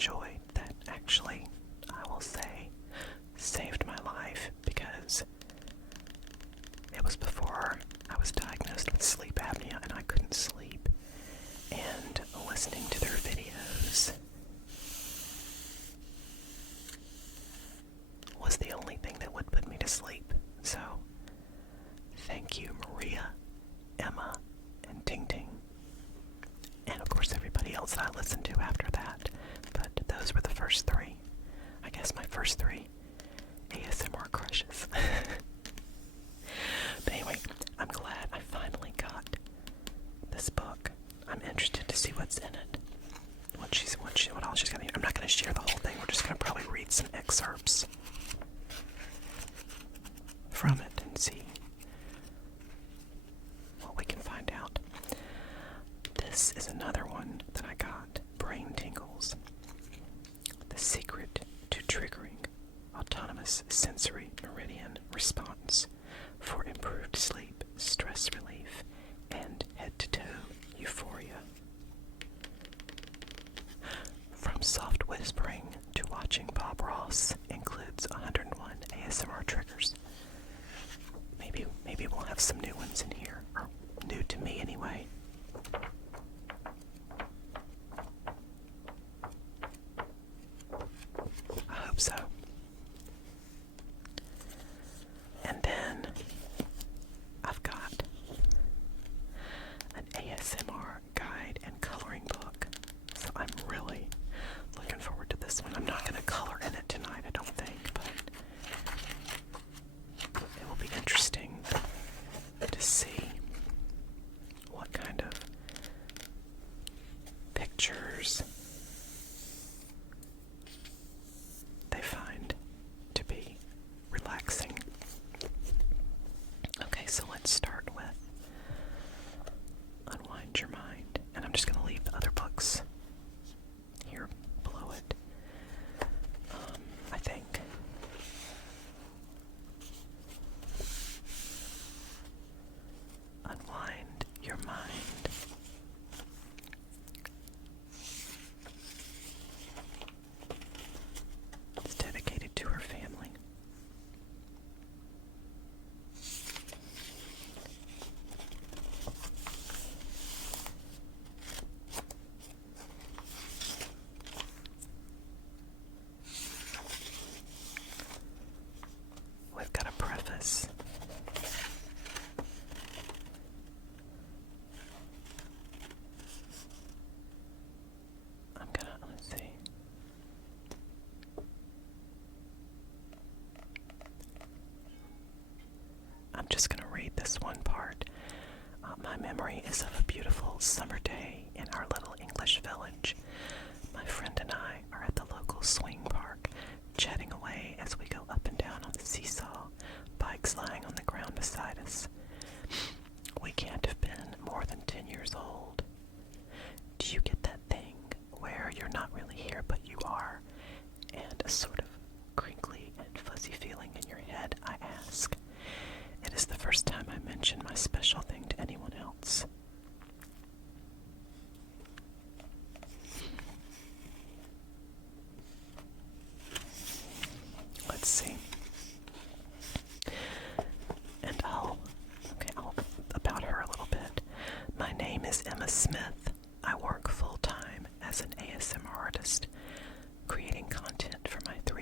enjoyed that actually, I will say, saved my life because it was before I was diagnosed with sleep apnea and I couldn't sleep. And listening to their videos was the only thing that would put me to sleep. So, thank you, Maria, Emma, and Ting Ting. And of course everybody else that I listened to after that. But those were the first three. I guess my first three ASMR crushes. But anyway, I'm glad I finally got this book. I'm interested to see what's in it. What all she's got in here. I'm not going to share the whole thing. We're just going to probably read some excerpts from it and see what we can find out. This is another one that I got. Brain Tingles. The secret to triggering autonomous sensory meridian response for improved sleep, stress relief, and head-to-toe euphoria. From soft whispering to watching Bob Ross includes 101 ASMR triggers. Maybe we'll have some new ones in here, or new to me anyway. I hope so. And then I've got an ASMR guide and coloring book. So I'm really looking forward to this one. I'm not going to color in it tonight, I don't think, but it will be interesting to see what kind of pictures they find to be relaxing. Okay, so let's start with Unwind Your Mind. And I'm just going to leave the other books here below it. I think. Unwind Your Mind. It's dedicated to her family. We've got a preface. Let's see. I'm just gonna read this one part. My memory is of a beautiful summer day in our little English village. My friend and I are at the local swing park, chatting away as we go up and down on the seesaw, bikes lying on the ground beside us. We can't have been more than 10 years old. Do you get that thing where you're not really here but you are, and a sort of crinkly and fuzzy feeling in your head? I ask. It is the first time I mention my special thing to anyone else. Let's see. And about her a little bit. My name is Emma Smith. I work full-time as an ASMR artist, creating content for my 3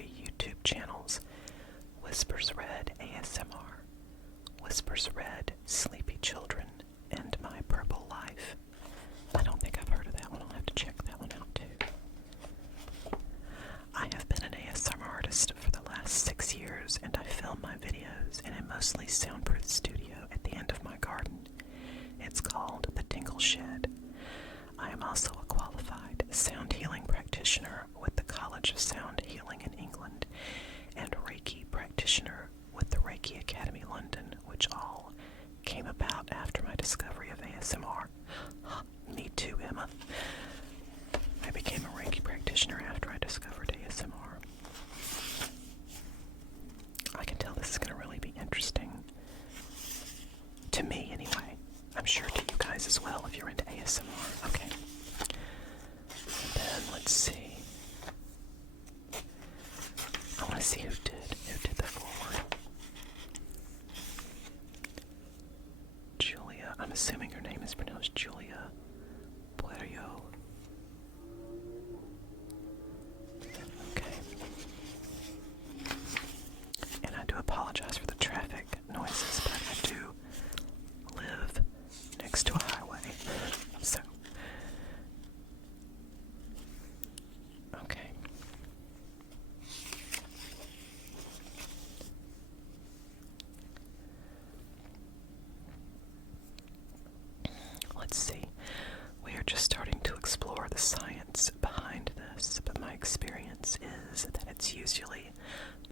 science behind this, but my experience is that it's usually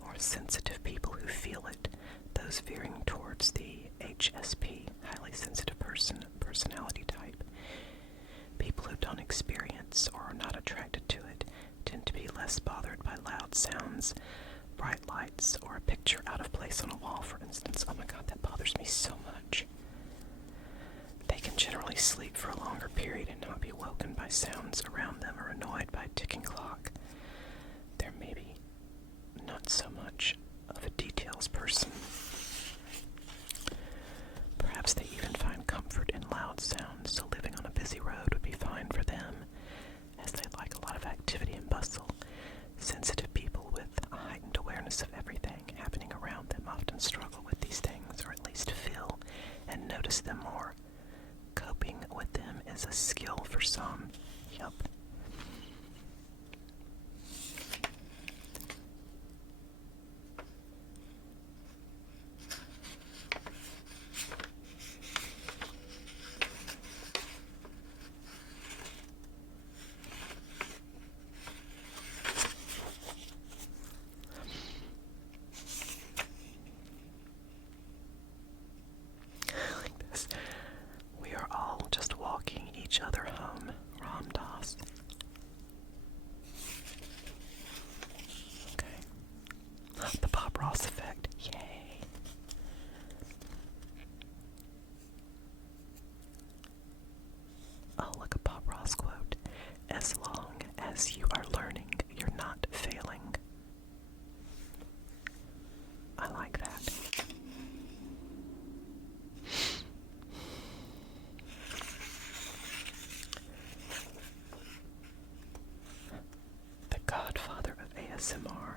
more sensitive people who feel it, those veering towards the HSP, highly sensitive personality type. People who don't experience or are not attracted to it tend to be less bothered by loud sounds, bright lights, or a picture out of place on a wall, for instance. Oh my god, that bothers me so much. They can generally sleep for a longer period and not be woken by sounds around them or annoyed by a ticking clock. They're maybe not so much of a details person. Perhaps they even find comfort in loud sounds, so living on a busy road would be fine for them, as they like a lot of activity and bustle. Sensitive people with a heightened awareness of everything happening around them often struggle with these things, or at least feel and notice them more. Coping with them is a skill for some. Yup. Like this. We are all just walking each other home. Ram Dass. Okay. The Bob Ross effect. Yay. Oh, look, a Bob Ross quote. As long as you are learning, you're not failing. I like that. The godfather of ASMR.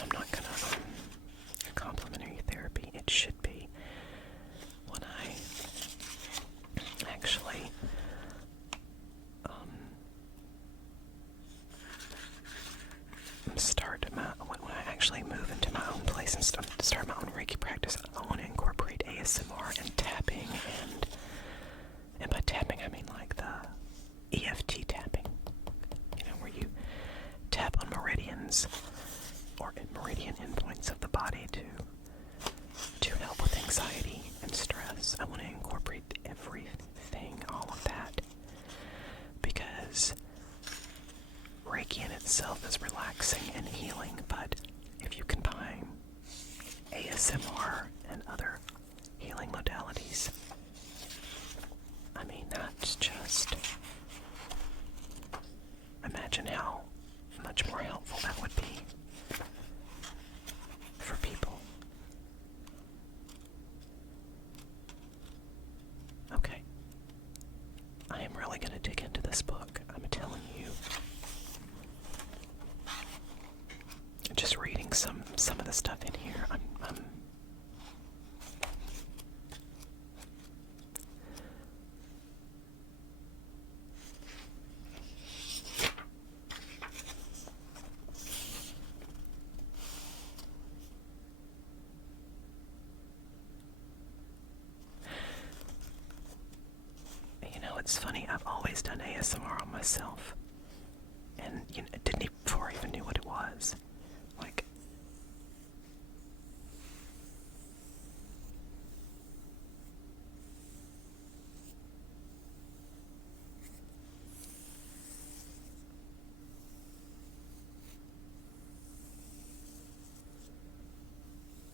I'm not gonna complimentary therapy. It should be when I actually when I actually move into my own place and start my own Reiki practice. I want to incorporate ASMR and tapping, and by tapping I mean like the EFT tapping, where you tap on meridians or meridian endpoints of the body to help with anxiety and stress. I want to incorporate everything, all of that, because Reiki in itself is relaxing and healing, but if you combine ASMR and other healing modalities, I mean, that's just... Imagine how much more helpful that would be for people. Okay. I am really going to dig into this book. I'm telling you. Just reading some of the stuff in here, I'm it's funny, I've always done ASMR on myself, and didn't even, before I even knew what it was. Like,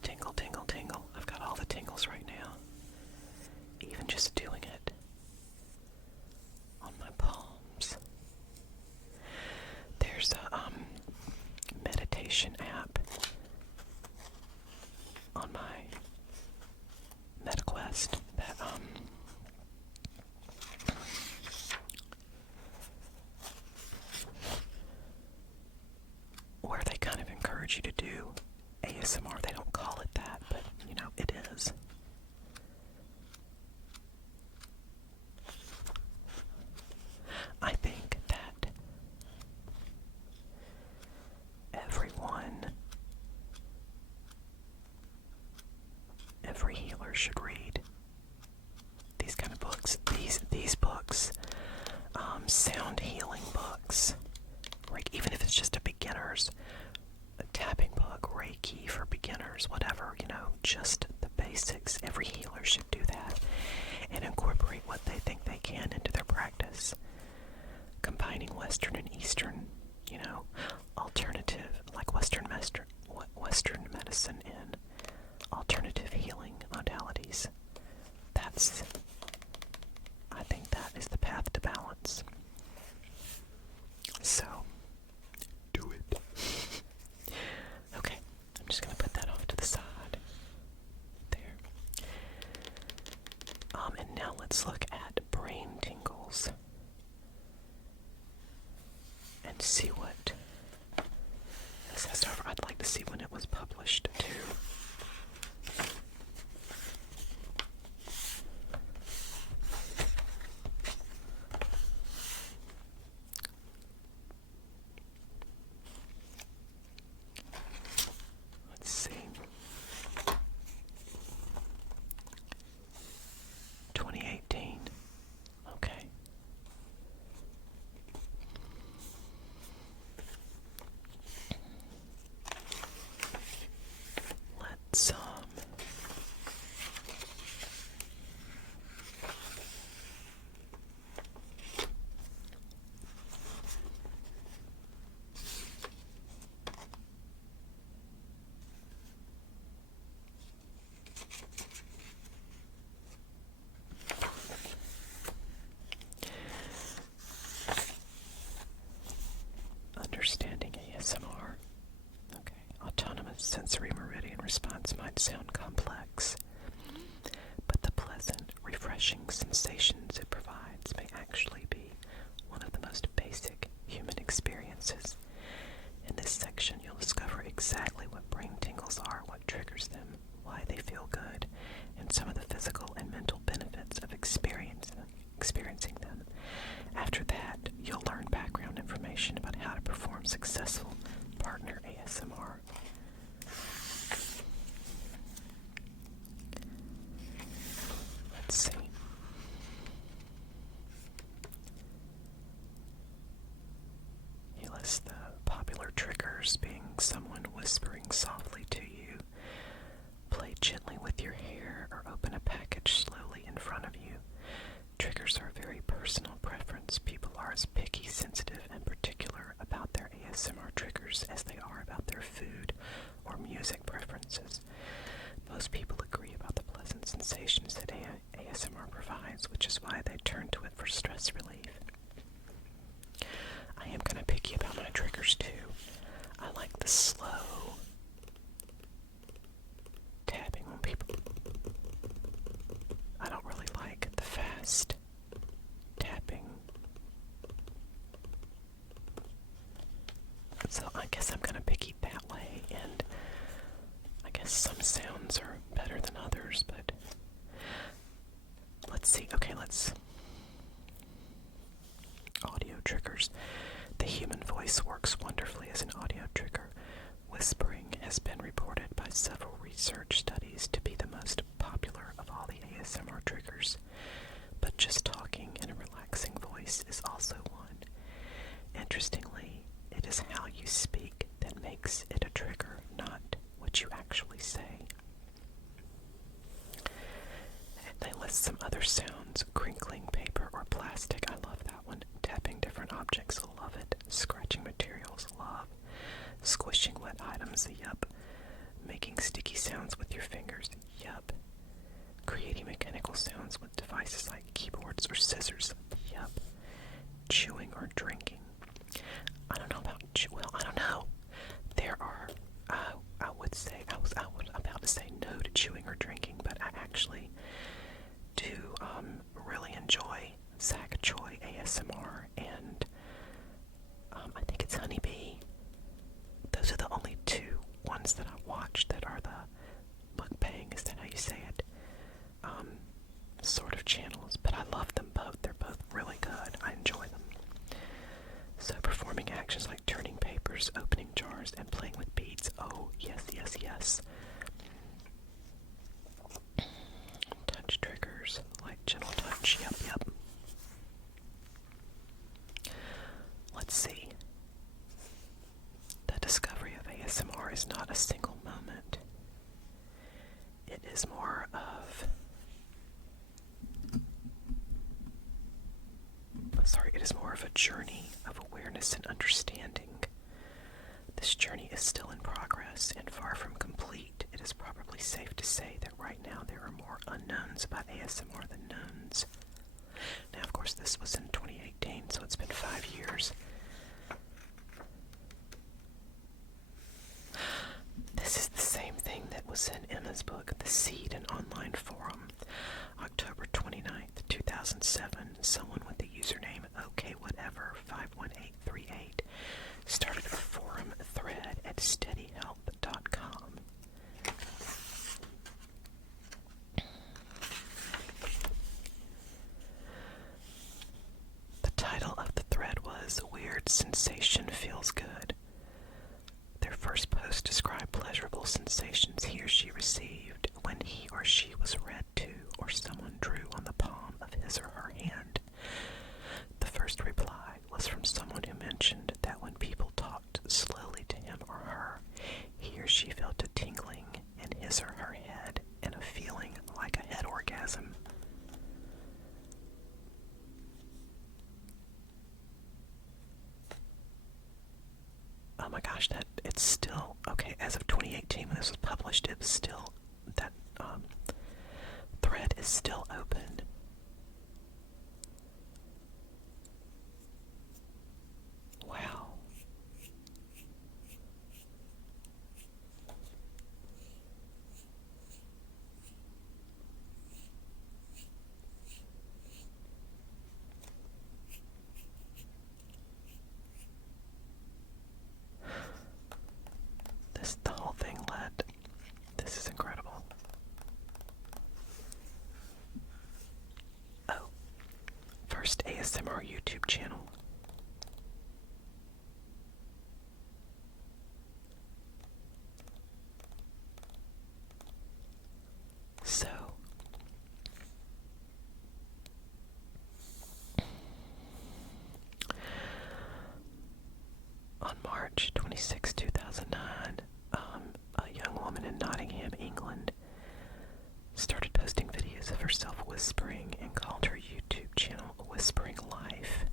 tingle, tingle, tingle. I've got all the tingles right now. Even just doing it on my palms. There's a meditation app on my MetaQuest that where they kind of encourage you to do ASMR. They don't call it that, but it is. I think that basics. Even if it's just a beginner's tapping book, Reiki for beginners, whatever, just the basics. Every healer should do that and incorporate what they think they can into their practice. Combining Western and Eastern, alternative, like Western medicine and alternative healing modalities. I think that is the path to balance. So, do it. Okay, I'm just going to put that off to the side. There. And now let's look at Brain Tingles. And see what this has to offer. I'd like to see when it was published, too. Let's see. 2018. Okay. Let's understanding ASMR. Okay. Autonomous sensory meridian response might sound complex, but the pleasant, refreshing sensations it provides may actually be one of the most basic human experiences. In this section, you'll discover exactly what brain tingles are, what triggers them, why they feel good, and some of the physical and mental benefits of experiencing them. After that, you'll learn background information about how to perform successful partner ASMR. Let's see. He lists the popular triggers being someone whispering softly to you, play gently with your hair, or open a package slowly in front of you. Triggers are a very personal preference. People are as picky, sensitive, and particular about their ASMR triggers as they are about their food or music preferences. Most people agree about the pleasant sensations that ASMR provides, which is why they turn to it for stress relief. I am kind of picky about my triggers too. I like the slow tapping on people. I don't really like the fast tapping. So I guess I'm kind of picky that way, and I guess some sounds are better than others, but let's see. Okay, audio triggers. The human voice works wonderfully as an audio trigger. Whispering has been reported by several research studies to be the most popular of all the ASMR triggers, but just talking in a relaxing voice is also one. Interestingly, it is how you speak that makes it a trigger, not what you actually say. And they list some other sounds: crinkling paper or plastic, I love that one. Tapping different objects, love it. Scratching materials, love. Squishing wet items, yup. Making sticky sounds with your fingers, yup. Creating mechanical sounds with devices like keyboards or scissors, yup. Chewing or drinking. I don't know about I don't know. There are, I would about to say no to chewing or drinking, but I actually do really enjoy Zach Choi ASMR, and I think it's Honeybee. Those are the only two ones that I watched that are the mukbang, is that how you say it? Sort of channels, but I love them both. They're both really good. I enjoy them. So performing actions like turning papers, opening jars, and playing with beads. Oh, yes, yes, yes. Touch triggers, like gentle touch. Yep, yep. Let's see. is not a single moment. It is more of a journey of awareness and understanding. This journey is still in progress and far from complete. It is probably safe to say that right now there are more unknowns about ASMR than knowns. Now, of course, this was in 2018, so it's been 5 years. This is the same thing that was in Emma's book, The Seed, an online forum. October 29th, 2007, someone with the username OKWhatever51838 started a forum thread at steadyhelp.com. The title of the thread was Weird Sensation Feels Good. Their first post described pleasurable sensations he or she received when he or she was read to or someone drew on the palm of his or her hand. The first reply was from someone who mentioned that when people talked slowly to him or her, he or she felt a tingling in his or her head and a feeling like a head orgasm. Oh my gosh, it's still, okay, as of 2018 when this was published, it was still, that thread is still open. Wow. The whole thing led. This is incredible. Oh, first ASMR YouTube channel. So, on March 26, 2009, a young woman in Nottingham, England, started posting videos of herself whispering and called her YouTube channel Whispering Life.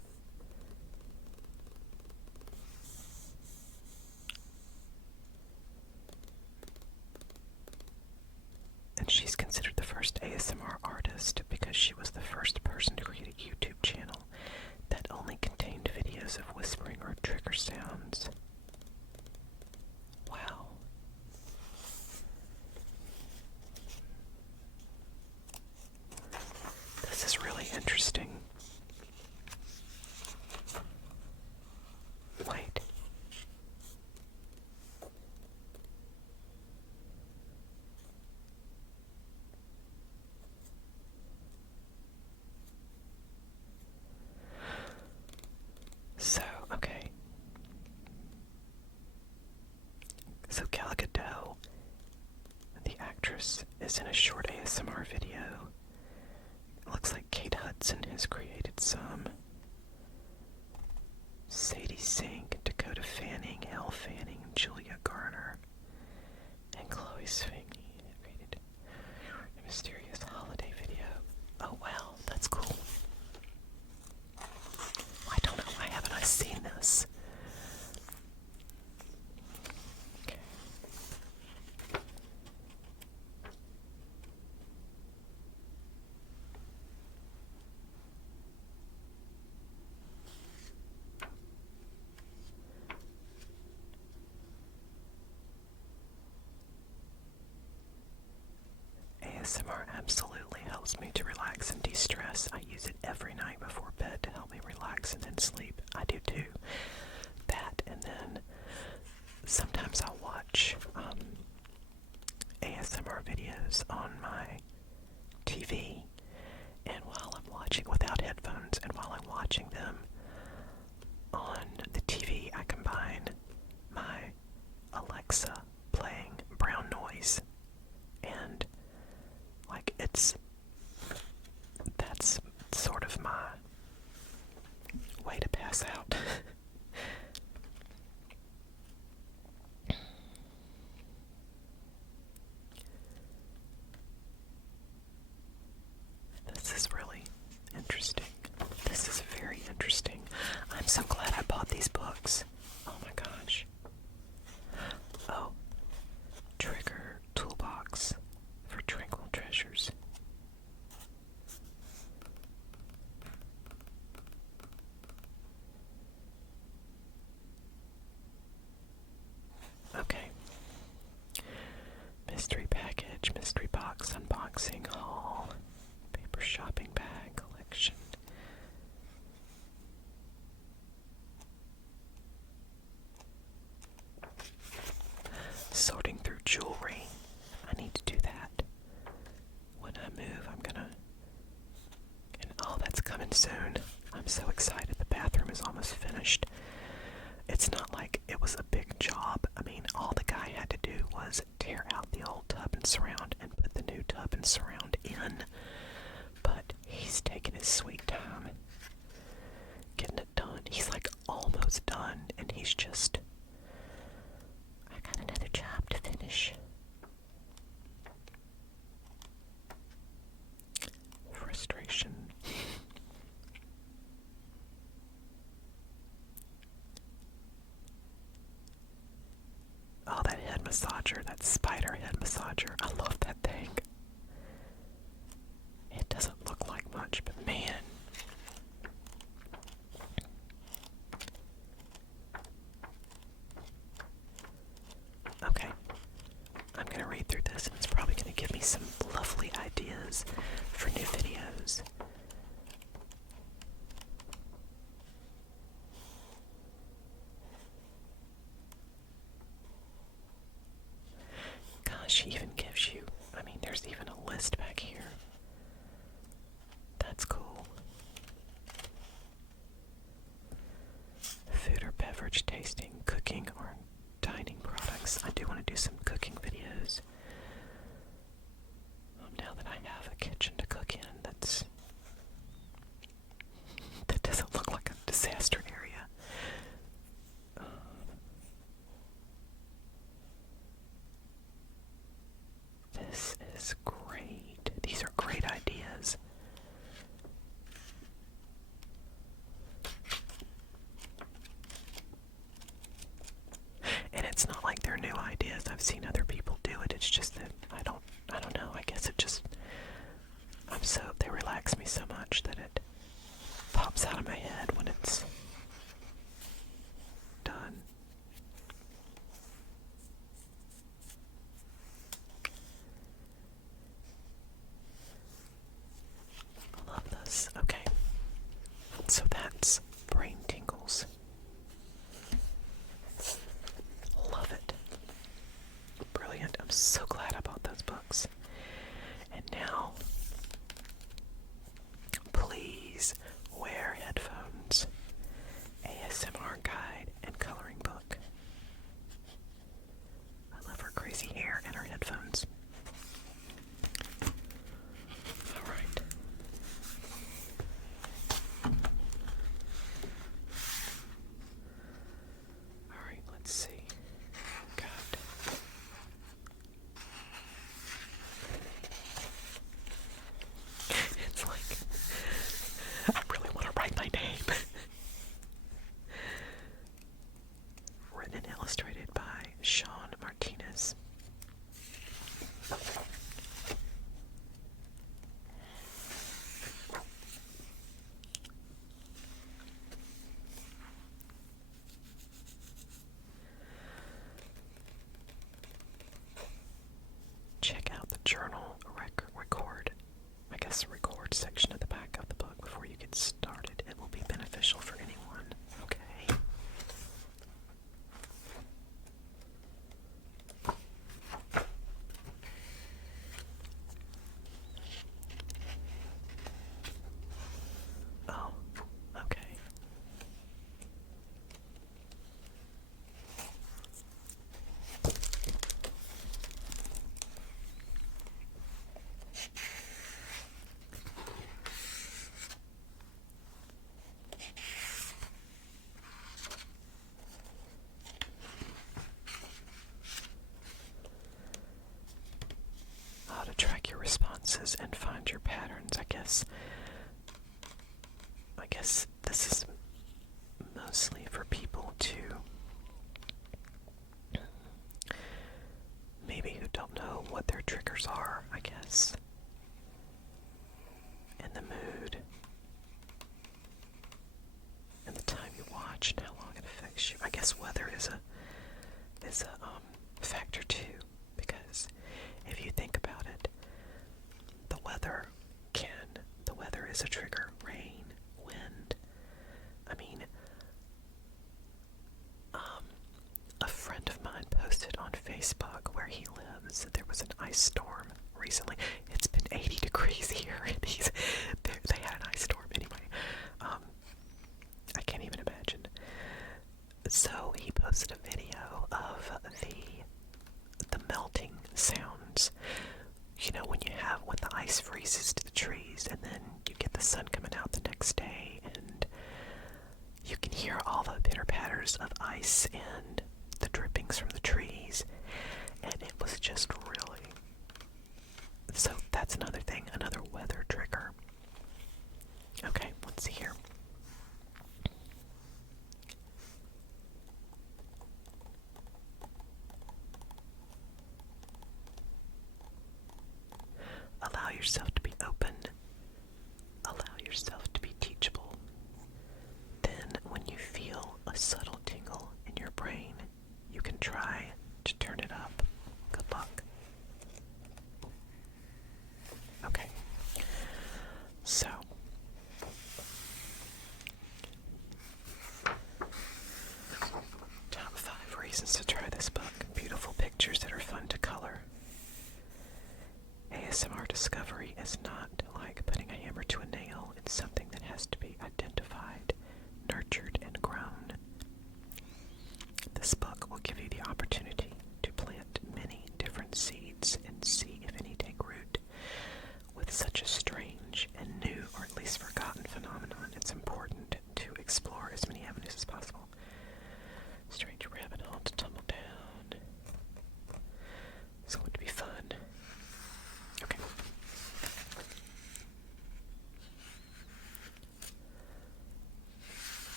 And she's considered the first ASMR artist because she was the first person to create a YouTube channel that only contained videos of whispering or trigger sounds. Wow. This is really interesting. Wait. So, okay. So Gal Gadot, the actress, is in a short ASMR video. It looks like Kate Hudson has created some. Sadie Sink, Dakota Fanning, Elle Fanning, Julia Garner, and Chloe Sevigny created a mysterious holiday video. Oh wow, that's cool. I don't know, why haven't I seen this? Okay. ASMR absolutely helps me to relax and de-stress. I use it every night before bed to help me relax and then sleep. I do too. That, and then sometimes I'll watch ASMR videos on my TV, and while I'm watching without headphones, and while I'm watching them on the TV, I combine my Alexa playing brown noise, and like that's sort of my way to pass out. jewelry. I need to do that. When I move, I'm gonna... And oh, that's coming soon. I'm so excited. The bathroom is almost finished. It's not like it was a big job. I mean, all the guy had to do was tear out the old tub and surround and put the new tub and surround in. But he's taking his sweet time getting it done. He's like almost done, and he's just... I got another job to finish. Frustration. Oh, that head massager, that spider head massager. I love that thing. It doesn't look like much, but man. Okay. I'm going to read through this, and it's probably going to give me some lovely ideas for new videos. She even gives you, I mean, there's even a list back here. That's cool. Food or beverage tasting, cooking or dining products. I do want to do some cooking videos. Now that I have a kitchen to cook in, that doesn't look like a disaster area. This is great. These are great ideas. And it's not like they're new ideas. I've seen other people do it. It's just that I don't know. I guess it just, they relax me so much that it pops out of my head when it's done. I love this. Okay. So that's Brain Tingles. Love it. Brilliant. I'm so glad I bought those books. And now, please wear headphones. ASMR guide and coloring book. I love her crazy hair and her headphones. Alright. Alright, let's see. God. It's like, I really want to write my name. Written and illustrated by Sean Martinez. Check out the journal record section at the back of the book before you get started. It will be beneficial for anyone. Okay. Oh, okay. How to track your responses and find your patterns. I guess this is mostly for people to maybe who don't know what their triggers are, I guess. And the mood. And the time you watch and how long it affects you. I guess weather is a factor too, because if you think about it, the weather is a trigger. Rain, wind. I mean, a friend of mine posted on Facebook where he was an ice storm recently. It's been 80 degrees here, and they had an ice storm anyway. I can't even imagine. So he posted a video of the melting sounds. You know, when the ice freezes to the trees, and then you get the sun coming out the next day, and you can hear all the pitter-patters of ice and the drippings from the trees, and it was just really... So that's another thing, another weather trigger. Okay, let's see here. Allow yourself to be open. Allow yourself to be teachable. Then, when you feel a subtle tingle in your brain, you can try to turn it up. Good luck. Okay. So, top 5 reasons to try this book. Beautiful pictures that are fun to color. ASMR discovery is not like putting a hammer to a nail. It's something that has to be identified, nurtured, and grown. This book will give you the opportunity to plant many different seeds and see if any take root. With such a strange and new, or at least forgotten phenomenon, it's important to explore as many avenues as possible. Strange rabbit hole to tumble down. It's going to be fun. Okay.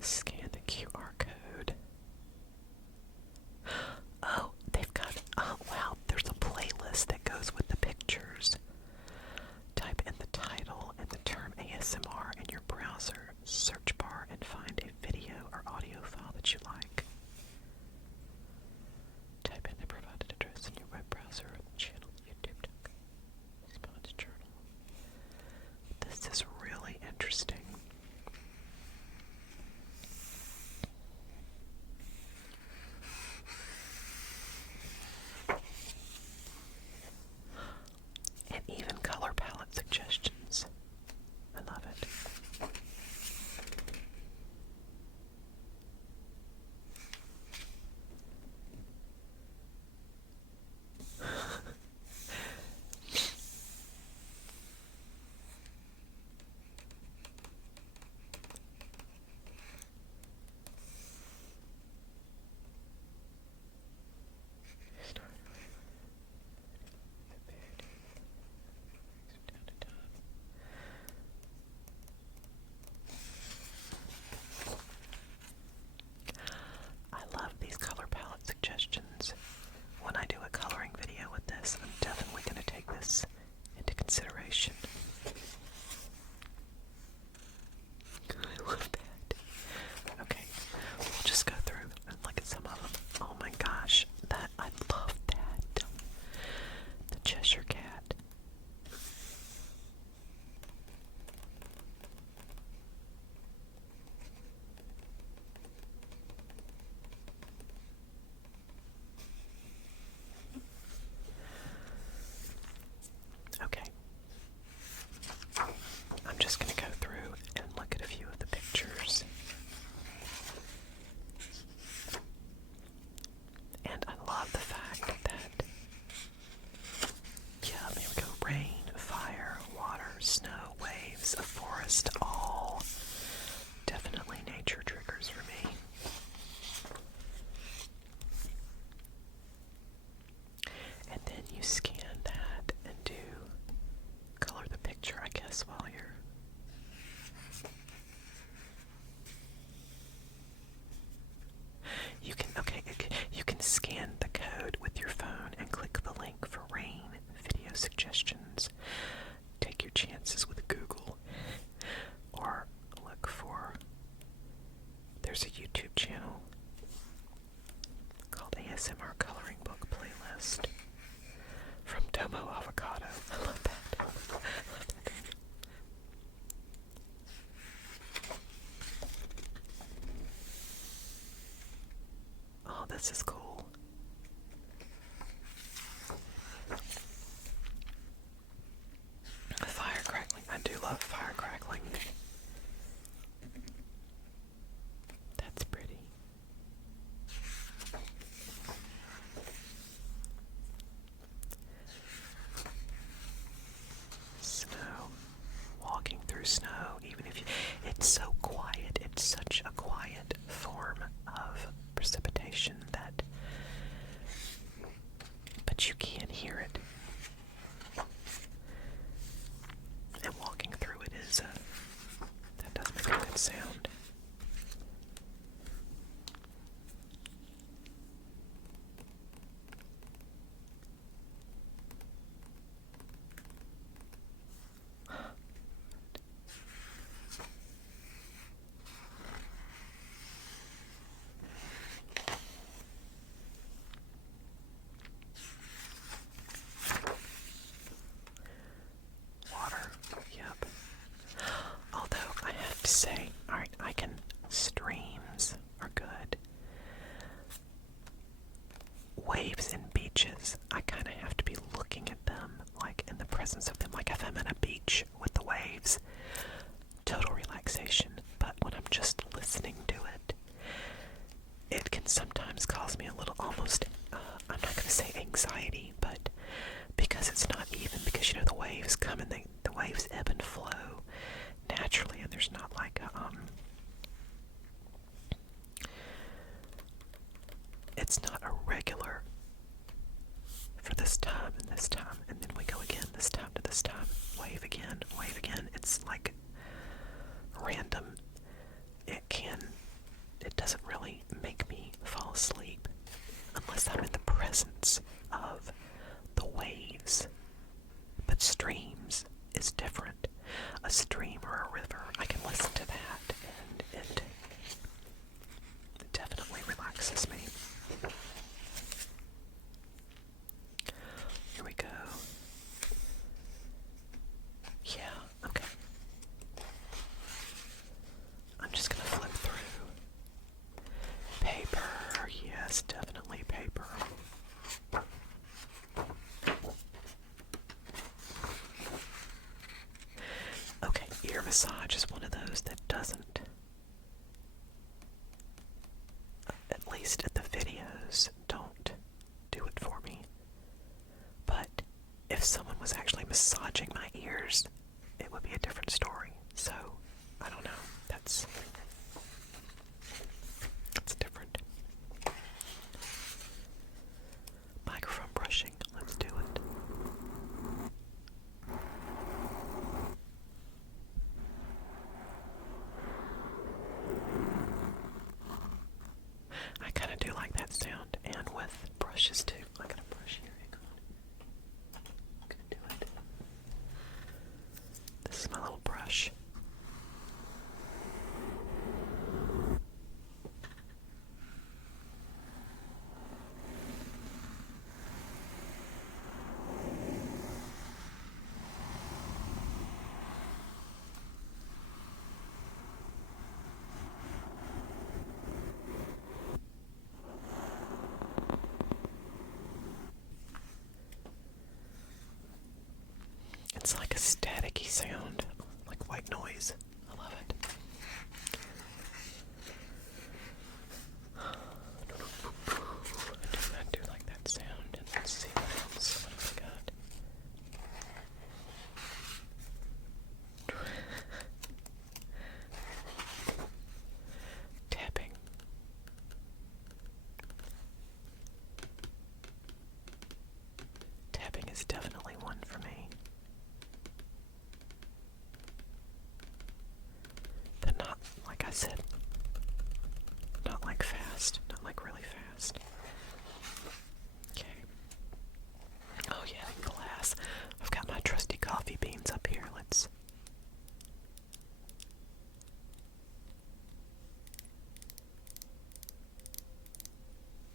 Scan the QR code. Oh, wow, there's a playlist that goes with the pictures. Type in the title and the term ASMR in your browser search bar and find a video or audio file that you like. Type in the provided address in your web browser or the channel YouTube.com. Response journal. This is really interesting. And even color palette suggestions. I love it. I love these color palette suggestions. When I do a coloring video with this, I'm definitely going to take this into consideration. I love that. Okay, we'll just go through and look at some of them. Oh my gosh, I love that. The Cheshire Cat. Okay. I'm just going to go through and look at a few of the pictures. And I love the fact that, yeah, there we go. Rain, fire, water, snow, waves, a forest, all definitely nature triggers for me. And then you scan that and do color the picture, I guess, while you're... You can scan the code with your phone and click the link for rain video suggestions. Take your chances with Google, or look for... There's a YouTube channel called ASMR Coloring Book Playlist from Domo Avocado. I love that. Oh, this is cool. Fire crackling. I do love fire crackling. That's pretty. Snow. Walking through snow, even if it's so quiet. It's such a quiet form of precipitation but you can hear it. And walking through it that does make a good sound. Say, alright, streams are good. Waves and beaches, I kind of have to be looking at them, like in the presence of them, like if I'm at a beach with the waves, total relaxation. But when I'm just listening to it, it can sometimes cause me a little almost, I'm not going to say anxiety, but because it's not even, because the waves come and the waves ebb and flow naturally, and there's not like it's not a regular for this time and then we go again this time to this time, wave again. It's like random. It doesn't really make me fall asleep unless I'm in the presence of the waves. But streams is different. A stream or a river, I can listen to that, and it definitely relaxes me. Here we go. Yeah, okay. I'm just gonna flip through. Paper, yes, definitely paper. Okay, ear massage is one of those that doesn't, at least at the videos, don't do it for me. But if someone was actually massaging my ears, it would be a different story. So, I don't know. That's different. Microphone brushing, let's do it. I kind of do like that sound, and with brushes too. I got a brush here. Hang on. I'm gonna do it. This is my little brush. It's like a staticky sound, like white noise. I love it. I do like that sound. And let's see what else. What have I got? Tapping. Tapping is definitely one for me. But not, like I said, not like fast, not like really fast. Okay. Oh yeah, glass. I've got my trusty coffee beans up here. Let's.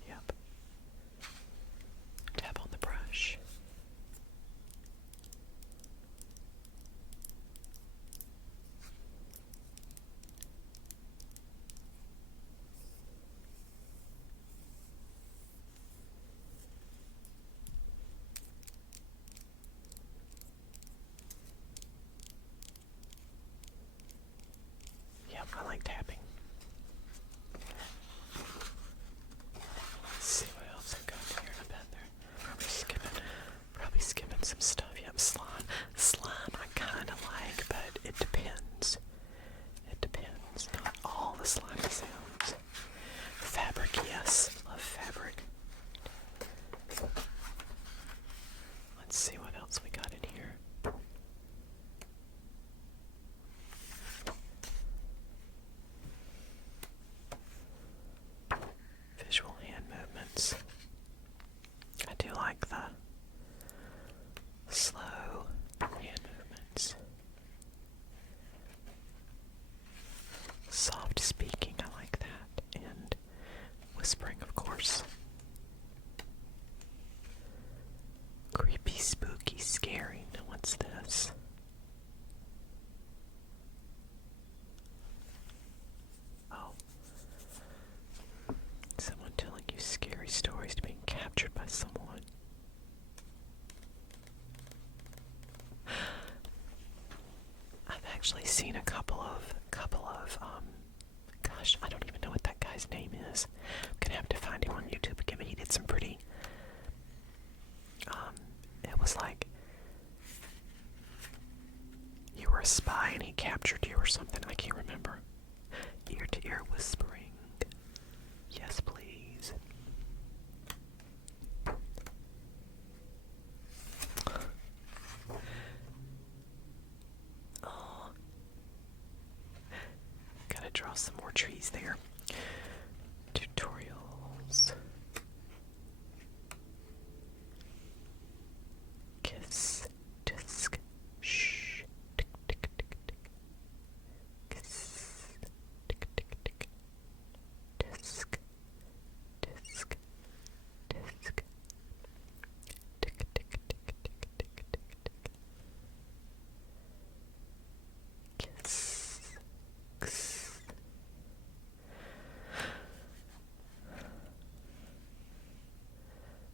Yep. Tap on the brush. like tapping. Let's see what else I've got here. I bet they're probably skipping some stuff. Yep, slime. Slime I kind of like, but it depends. It depends. Not all the slimy sounds. Fabric, yes. Love fabric. Let's see what else we got in here. Visual hand movements. I do like the slow hand movements. Soft speaking, I like that. And whispering, of course. Creepy, spooky, scary. Now what's this? Oh. Someone telling you scary stories to being captured by someone. I've actually seen a couple of gosh, I don't even know what that guy's name is. I'm gonna have to find him on YouTube again, but he did some pretty, it was like, you were a spy and he captured you or something, I can't remember. Ear to ear whispering. Yes, please. Oh. Gotta draw some more trees there. Tutorials. Kiss. Disc. Shh. Tick, tick, tick, tick. Kiss. Tick, tick, tick. Disc. Disc. Disc. Tick, tick, tick, tick, tick, tick, tick. Kiss. Kiss.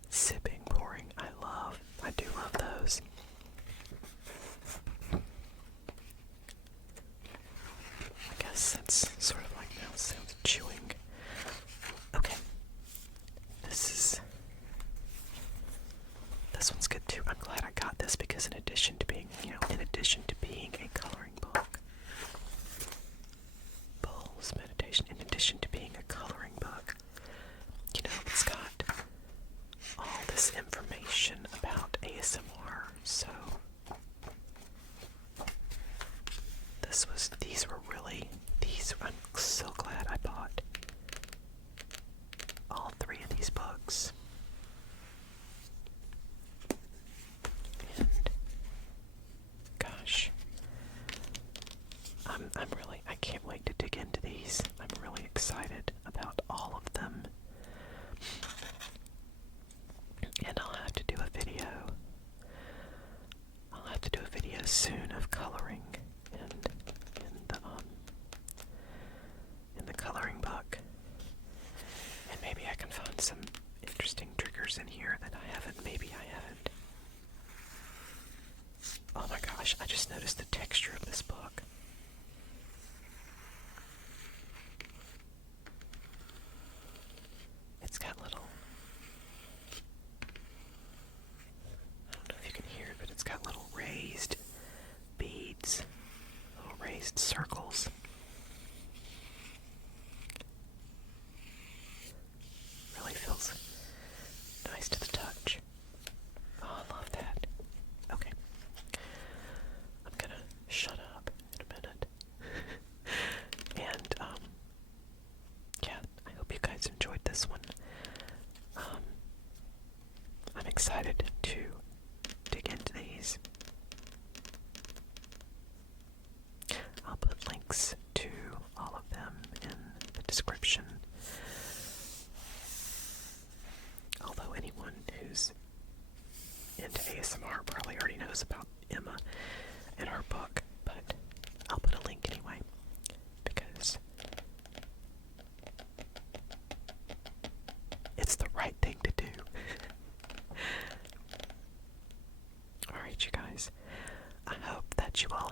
Sipping, pouring, I do love those. I guess that's sort of like mouth sounds, chewing. Okay. This one's good too. I'm glad I got this because in addition to being a coloring book, Bowls Meditation, in addition to being a coloring book, it's got all this information about ASMR, so I'm so glad I bought all three of these books. And gosh, I can't wait to dig into these. I'm really excited about all of them. And I'll have to do a video. Soon of coloring in the coloring book. And maybe I can find some interesting triggers in here that maybe I haven't. Oh my gosh, I just noticed the texture of this book. It's got little, I don't know if you can hear it, but it's got little raised beads, little raised circles. Really feels nice to the touch. Oh, I love that. Okay. I'm gonna shut up in a minute. And, yeah, I hope you guys enjoyed this one. I'm excited to dig into these. I'll put links to all of them in the description. Although anyone who's into ASMR probably already knows about Emma and her book, but I'll put a link anyway, because it's the right thing to do. Alright, you guys, I hope that you all